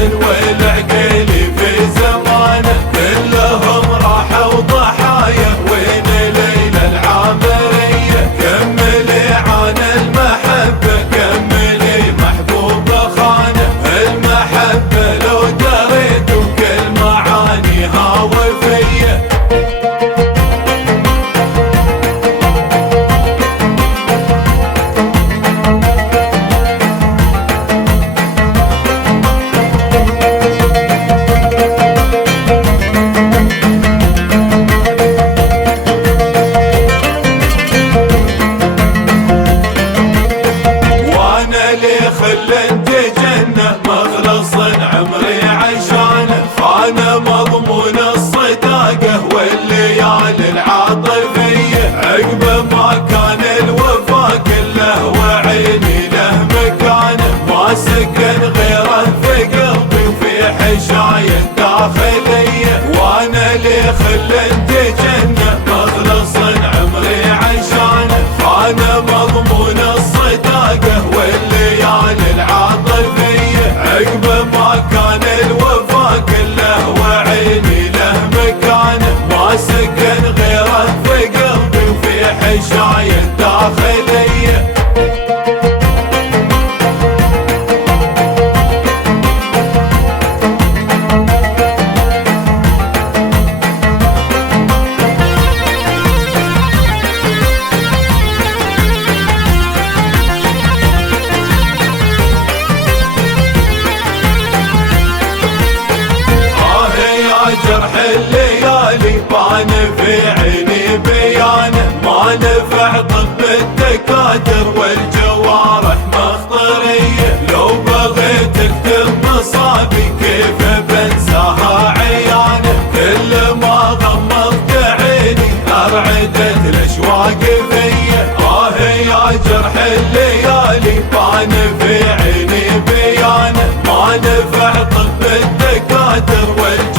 والعقيل في زمانه كلهم راحوا ضحايا، وين ليلى العامرية كملي عن المحبة، كملي محبوبة خانه المحبة لو دريتوا كل معانيها وفية. خل انت جنة مخلص عمري عشانه، خانه مضمون الصداقة والليالي العاطفية، عقب ما كان الوفا كله وعيني له مكانه، ما سكن غيره في قلبي وفي حشاية داخلية. وانا لي خل انت جنة مخلص عمري عشانه، خانه مضمون الصداقة والليالي العاطفية، عقب ما كان الوفا كله وعيني له مكانه، ما سكن غيره في قلبي وفي حشاية داخلية. جرح الليالي بان في عيني بيانه، ما نفع طب الدكاتر والجوارح مخطرية، لو بغيت اكتب مصابي كيف بنساها عيانه، كل ما غمضت عيني ارعدت الاشواق فيا. يا جرح الليالي بان في عيني بيانه، ما نفع طب الدكاتر والجوارح